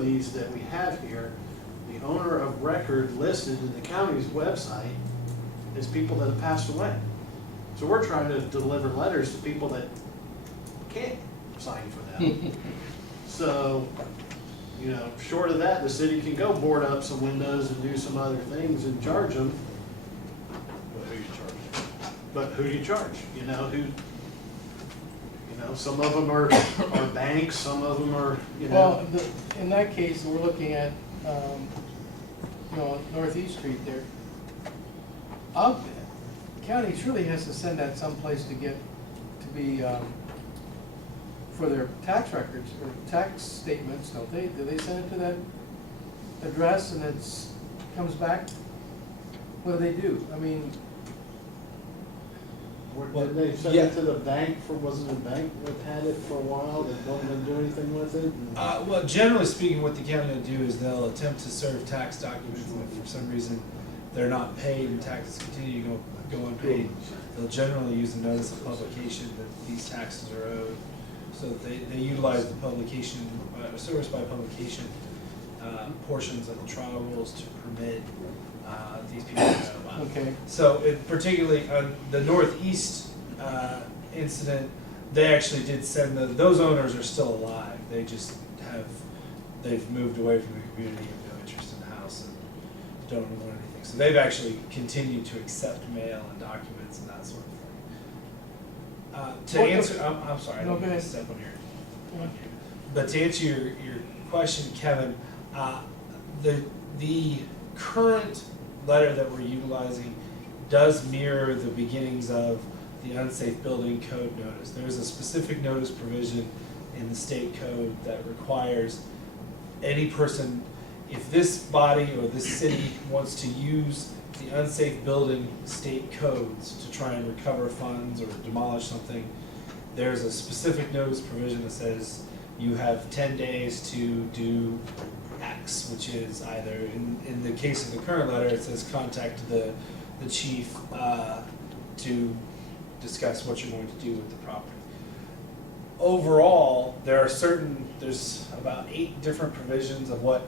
of these that we have here, the owner of record listed in the county's website is people that have passed away. So we're trying to deliver letters to people that can't sign for them. So, you know, short of that, the city can go board up some windows and do some other things and charge them. But who you charge? But who do you charge? You know, who, you know, some of them are banks, some of them are, you know. Well, in that case, we're looking at, you know, Northeast Street there. County surely has to send that someplace to get, to be, for their tax records or tax statements, don't they? Do they send it to that address and it's, comes back? What do they do? I mean, Did they send it to the bank for, wasn't the bank that had it for a while, that don't want to do anything with it? Well, generally speaking, what the county will do is they'll attempt to serve tax documents, and if for some reason they're not paid and taxes continue to go unpaid, they'll generally use the notice of publication that these taxes are owed. So that they utilize the publication, service by publication portions of the trial rules to permit these people to know about it. okay. So particularly on the Northeast incident, they actually did send those owners are still alive. They just they've moved away from the community, have no interest in the house and don't want anything. So they've actually continued to accept mail and documents and that sort of thing. To answer, I'm sorry, I don't mean to step on your, but to answer your question, Kevin, the current letter that we're utilizing does mirror the beginnings of the unsafe building code notice. There's a specific notice provision in the state code that requires any person, if this body or this city wants to use the unsafe building state codes to try and recover funds or demolish something, there's a specific notice provision that says you have 10 days to do X, which is either, in the case of the current letter, it says contact the chief to discuss what you're going to do with the property. Overall, there's about 8 different provisions of what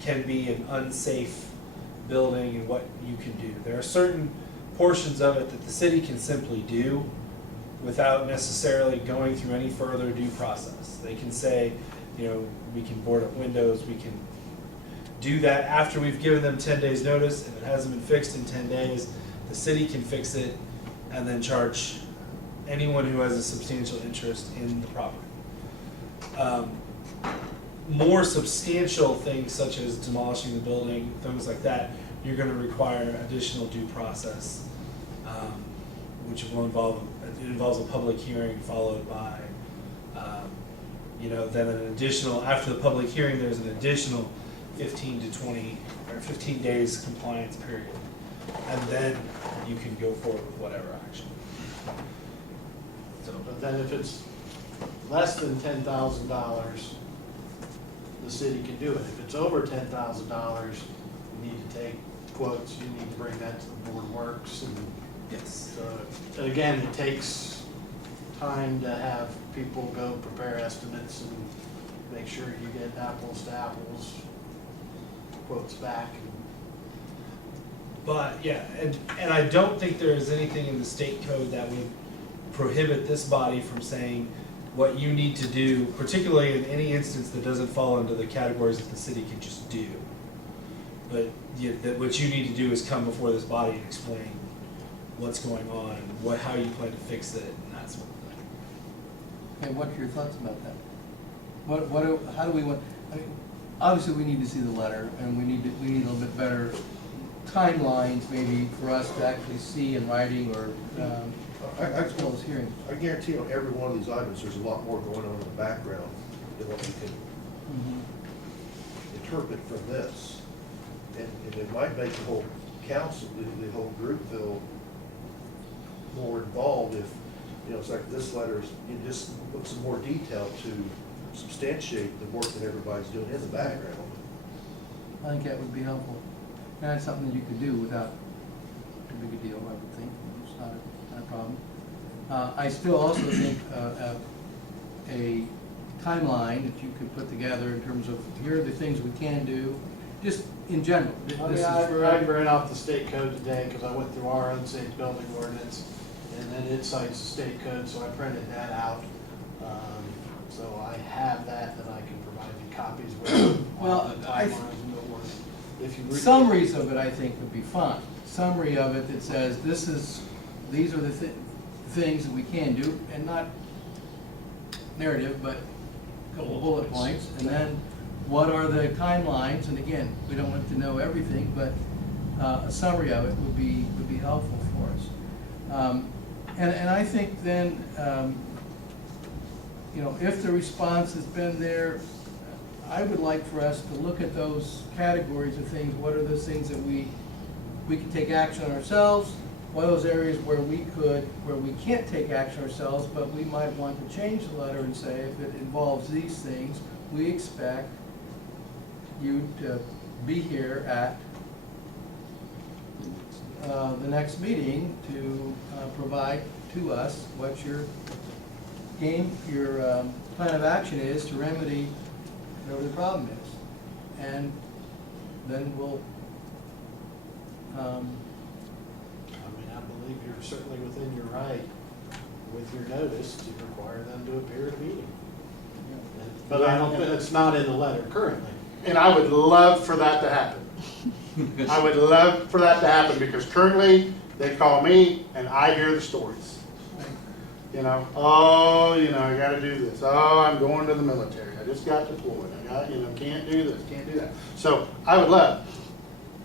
can be an unsafe building and what you can do. There are certain portions of it that the city can simply do without necessarily going through any further due process. They can say, you know, we can board up windows, we can do that after we've given them 10 days notice. If it hasn't been fixed in 10 days, the city can fix it and then charge anyone who has a substantial interest in the property. More substantial things such as demolishing the building, things like that, you're going to require additional due process, which will involves a public hearing followed by, you know, then an additional, after the public hearing, there's an additional 15 to 20 or 15 days compliance period, and then you can go forward with whatever action. So, But then if it's less than $10,000, the city can do it. If it's over $10,000, you need to take quotes, you need to bring that to the board works. And yes. so, and again, it takes time to have people go prepare estimates and make sure you get apples to apples quotes back. But yeah, and I don't think there is anything in the state code that would prohibit this body from saying what you need to do, particularly in any instance that doesn't fall into the categories that the city can just do. But that what you need to do is come before this body and explain what's going on and how you plan to fix it and that sort of thing. Okay, what's your thoughts about that? How do we want, I mean, obviously we need to see the letter and we need a little bit better timelines maybe for us to actually see in writing or as well as hearing. I guarantee on every one of these items, there's a lot more going on in the background than what you can interpret from this. And it might make the whole council, the whole group feel more involved if, you know, it's like this letter, you just put some more detail to substantiate the work that everybody's doing in the background. I think that would be helpful. And that's something that you could do without a big a deal, I would think. It's not a problem. I still also think a timeline that you could put together in terms of, here are the things we can do, just in general. This I mean, is I for- ran off the state code today because I went through our unsafe building ordinance, and then it cites the state code, so I printed that out. So I have that I can provide you copies with. Well, all the timelines and the work. If you read. Summaries of it, I think, would be fine. Summary of it that says, these are the things that we can do, and not narrative, but a couple bullet points. And then, what are the timelines? And again, we don't want to know everything, but a summary of it would be helpful for us. And I think then, you know, if the response has been there, I would like for us to look at those categories of things. What are those things that we can take action on ourselves? What are those areas where we can't take action ourselves, but we might want to change the letter and say, if it involves these things, we expect you to be here at the next meeting to provide to us what your plan of action is to remedy whatever the problem is. And then we'll, I mean, I believe you're certainly within your right with your notice to require them to appear at a meeting. But I don't, it's not in the letter currently. And I would love for that to happen. I would love for that to happen, because currently, they call me and I hear the stories. You know, oh, you know, I gotta do this. Oh, I'm going to the military. I just got deployed. I got, you know, can't do this, can't do that. So I would love,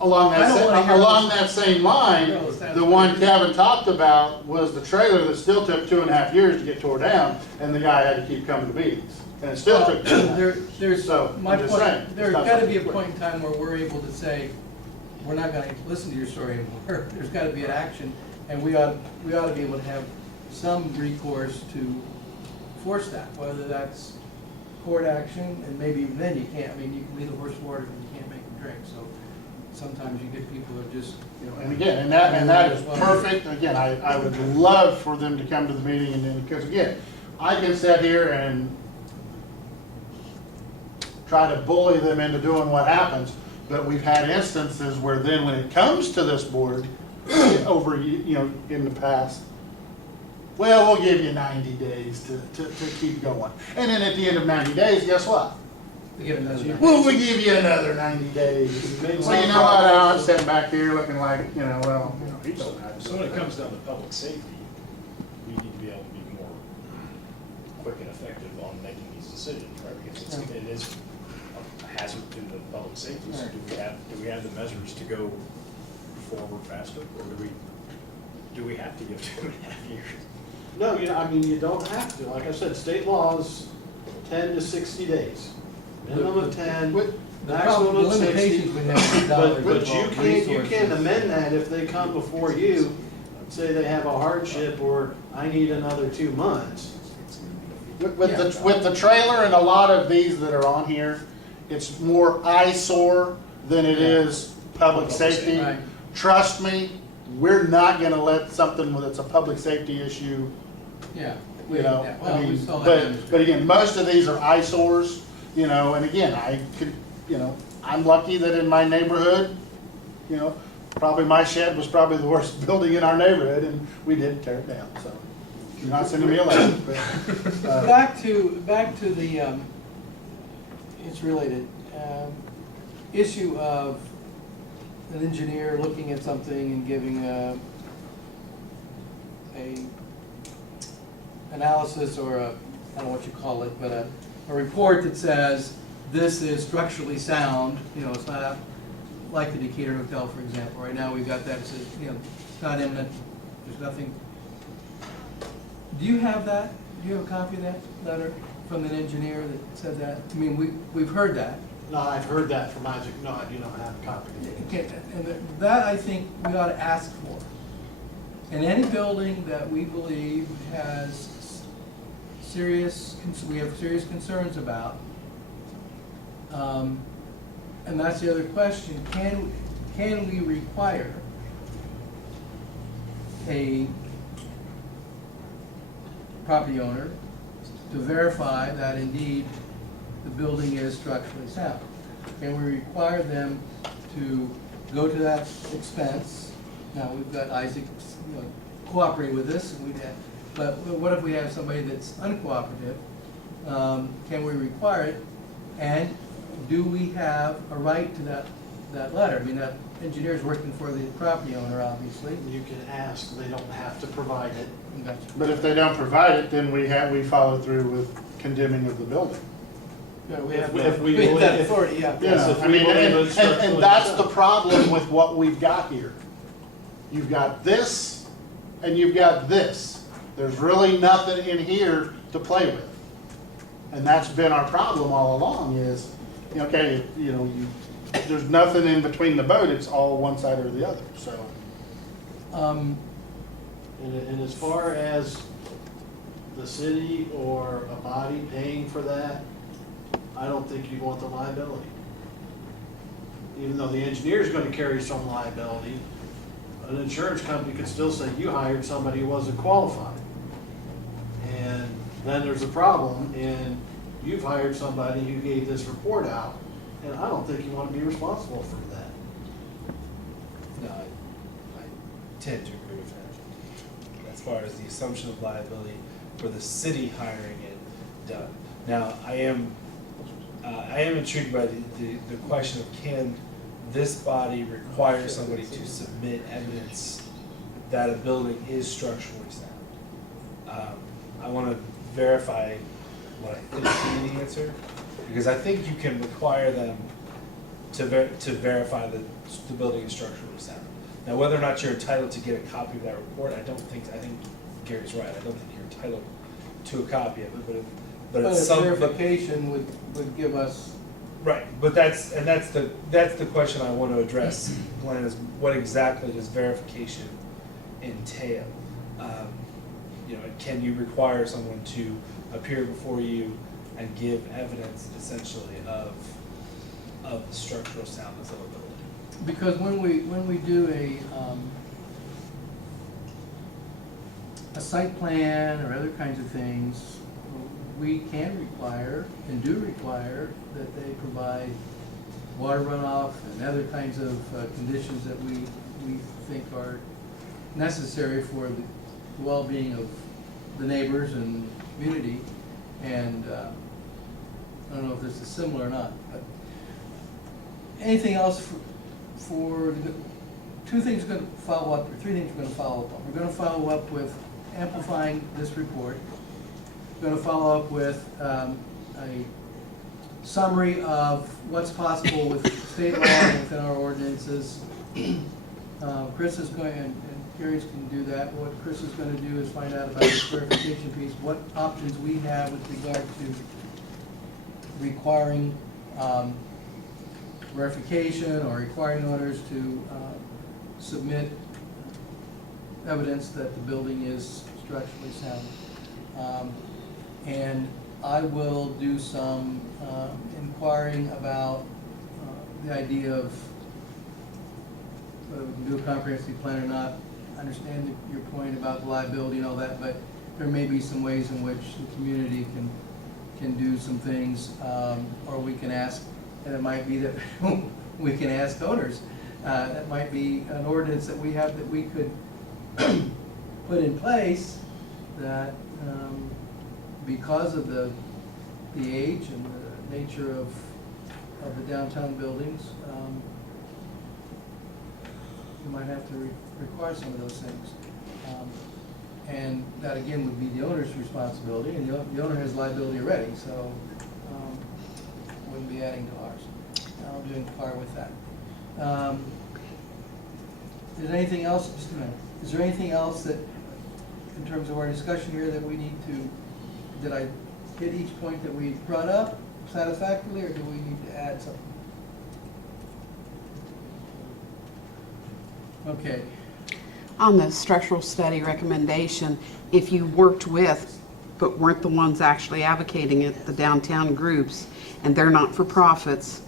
along that same line, the one Kevin talked about was the trailer that still took 2.5 years to get tore down, and the guy had to keep coming to meetings. And it still took 2.5 years. So, my I'm just point, saying, there's it's not gotta be a something point in time where we're able to say, we're not gonna listen to your story anymore. There's gotta be an action, and we ought to be able to have some recourse to force that, whether that's court action, and maybe even then you can't, I mean, you can lead a horse to water, but you can't make him drink, so sometimes you get people that just, you know. And again, and that is perfect. Again, I would love for them to come to the meeting, and then, because again, I can sit here and try to bully them into doing what happens, but we've had instances where then when it comes to this board, over, you know, in the past, well, we'll give you 90 days to keep going. And then at the end of 90 days, guess what? We get another night. Well, we give you another 90 days. So you know what, I'm sitting back here looking like, you know, well, you know, he told me. So when it comes down to public safety, we need to be able to be more quick and effective on making these decisions, right? Because it is a hazard to the public safety. So do we have the measures to go forward faster, or do we have to give 2.5 years? No, you know, I mean, you don't have to. Like I said, state law is 10 to 60 days. Minimum of 10, maximum of 60. Limitations we have is dollars But you involved, can't resources. amend that if they come before you, say they have a hardship, or I need another 2 months. With the trailer and a lot of these that are on here, it's more eyesore than it is public safety. Right. Trust me, we're not gonna let something that's a public safety issue, Yeah. you know, Yeah, I well, we mean, still have to but again, most of these are eyesores, you know, and again, I could, you know, I'm lucky that in my neighborhood, you know, probably my shed was probably the worst building in our neighborhood, and we did tear it down, so. You're not sending me a letter, but, Back to the, it's related, issue of an engineer looking at something and giving a analysis, or I don't know what you call it, but a report that says this is structurally sound. You know, it's not like the Decatur Hotel, for example. Right now we've got that, it says, you know, it's not imminent, there's nothing. Do you have that? Do you have a copy of that letter from an engineer that said that? I mean, we've heard that. No, I've heard that from Isaac. No, I do not have a copy. Okay, and that I think we ought to ask for. In any building that we believe has we have serious concerns about, and that's the other question, can we require a property owner to verify that indeed the building is structurally sound? Can we require them to go to that expense? Now, we've got Isaac, you know, cooperating with this, and but what if we have somebody that's uncooperative? Can we require it? And do we have a right to that letter? I mean, that engineer's working for the property owner, obviously. You can ask, they don't have to provide it. Gotcha. But if they don't provide it, then we follow through with condemning of the building. Yeah, we If have we- that if we we have that believe- authority, yeah. You Yes, know, if I we mean, believe and, it's and structurally that's sound. the problem with what we've got here. You've got this, and you've got this. There's really nothing in here to play with. And that's been our problem all along is, okay, there's nothing in between the boat, it's all one side or the other, so. And as far as the city or a body paying for that, I don't think you want the liability. Even though the engineer's gonna carry some liability, an insurance company could still say, you hired somebody who wasn't qualified. And then there's a problem, and you've hired somebody who gave this report out, and I don't think you want to be responsible for that. No, I tend to agree with that. As far as the assumption of liability for the city hiring it done. Now, I am intrigued by the question of can this body require somebody to submit evidence that a building is structurally sound? I want to verify what I think is the answer, because I think you can require them to verify that the building is structurally sound. Now, whether or not you're entitled to get a copy of that report, I think Gary's right. I don't think you're entitled to a copy of it, but it's some verification would give us. right. But that's the question I want to address, Glenn, is what exactly does verification entail? Can you require someone to appear before you and give evidence essentially of the structural soundness of a building? Because when we do a site plan or other kinds of things, we can require and do require that they provide water runoff and other kinds of conditions that we think are necessary for the well-being of the neighbors and community. And I don't know if this is similar or not, but anything else for two things we're going to follow up, or three things we're going to follow up on. We're going to follow up with amplifying this report. We're going to follow up with a summary of what's possible with state law and within our ordinances. Chris is going, and Gary's can do that. What Chris is going to do is find out about this verification piece, what options we have with regard to requiring verification or requiring owners to submit evidence that the building is structurally sound. And I will do some inquiring about the idea of whether we can do a comprehensive plan or not. I understand your point about the liability and all that, but there may be some ways in which the community can do some things, or we can ask, and it might be that we can ask owners. That might be an ordinance that we have that we could put in place that because of the age and the nature of the downtown buildings, you might have to require some of those things. And that again would be the owner's responsibility, and the owner has liability already, so wouldn't be adding to ours. I'll do inquire with that. Is there anything else, just a minute, is there anything else that, in terms of our discussion here, that we need to, did I hit each point that we brought up satisfactorily, or do we need to add something? Okay. On the structural study recommendation, if you worked with, but weren't the ones actually advocating it, the downtown groups, and they're not for profits,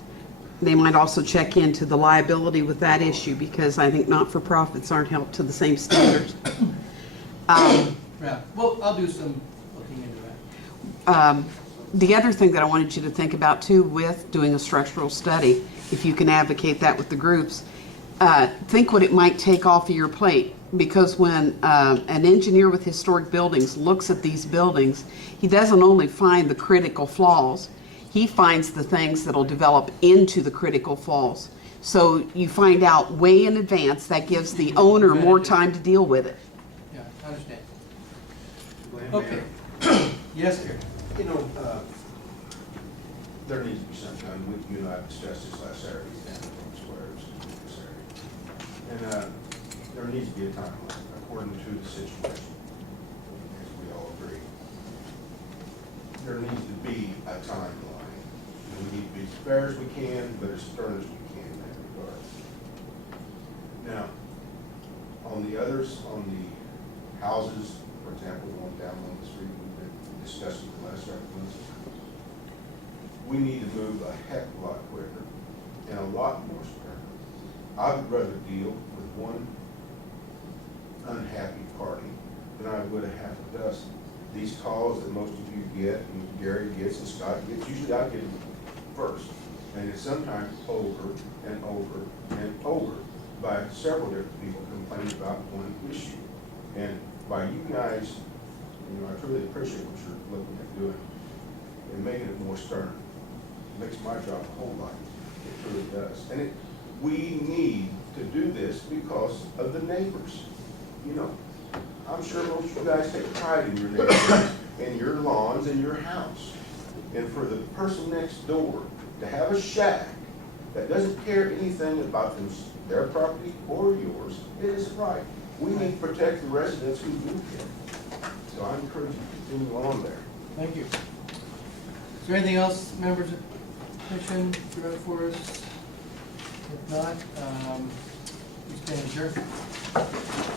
they might also check into the liability with that issue, because I think not for profits aren't held to the same standards. Yeah, well, I'll do some looking into that. The other thing that I wanted you to think about too with doing a structural study, if you can advocate that with the groups, think what it might take off of your plate. Because when an engineer with historic buildings looks at these buildings, he doesn't only find the critical flaws, he finds the things that'll develop into the critical flaws. So you find out way in advance, that gives the owner more time to deal with it. Yeah, I understand. Glenn, Okay. Mayor, Yes, sir. you know, there needs to be some kind, you and I discussed this last Saturday down at Squares, Saturday. And, there needs to be a timeline according to the situation, as we all agree. There needs to be a timeline. And we need to be as fair as we can, but as stern as we can in that regard. Now, on the others, on the houses, for example, the one down on the street we've been discussing the last several months, we need to move a heck of a lot quicker and a lot more stern. I would rather deal with one unhappy party than I would a half a dozen. These calls that most of you get, and Gary gets, and Scott gets, usually I get them first. And it's sometimes over and over and over by several different people complaining about one issue. And by you guys, you know, I truly appreciate what you're looking at doing and making it more stern. It makes my job a whole lot easier. It truly does. And we need to do this because of the neighbors. You know, I'm sure most of you guys take pride in your neighborhoods and your lawns and your house. And for the person next door to have a shack that doesn't care anything about their property or yours, it isn't right. We need to protect the residents who do care. So I encourage you to continue on there. Thank you. Is there anything else, members of the commission, to run for us? If not, we stand adjourned.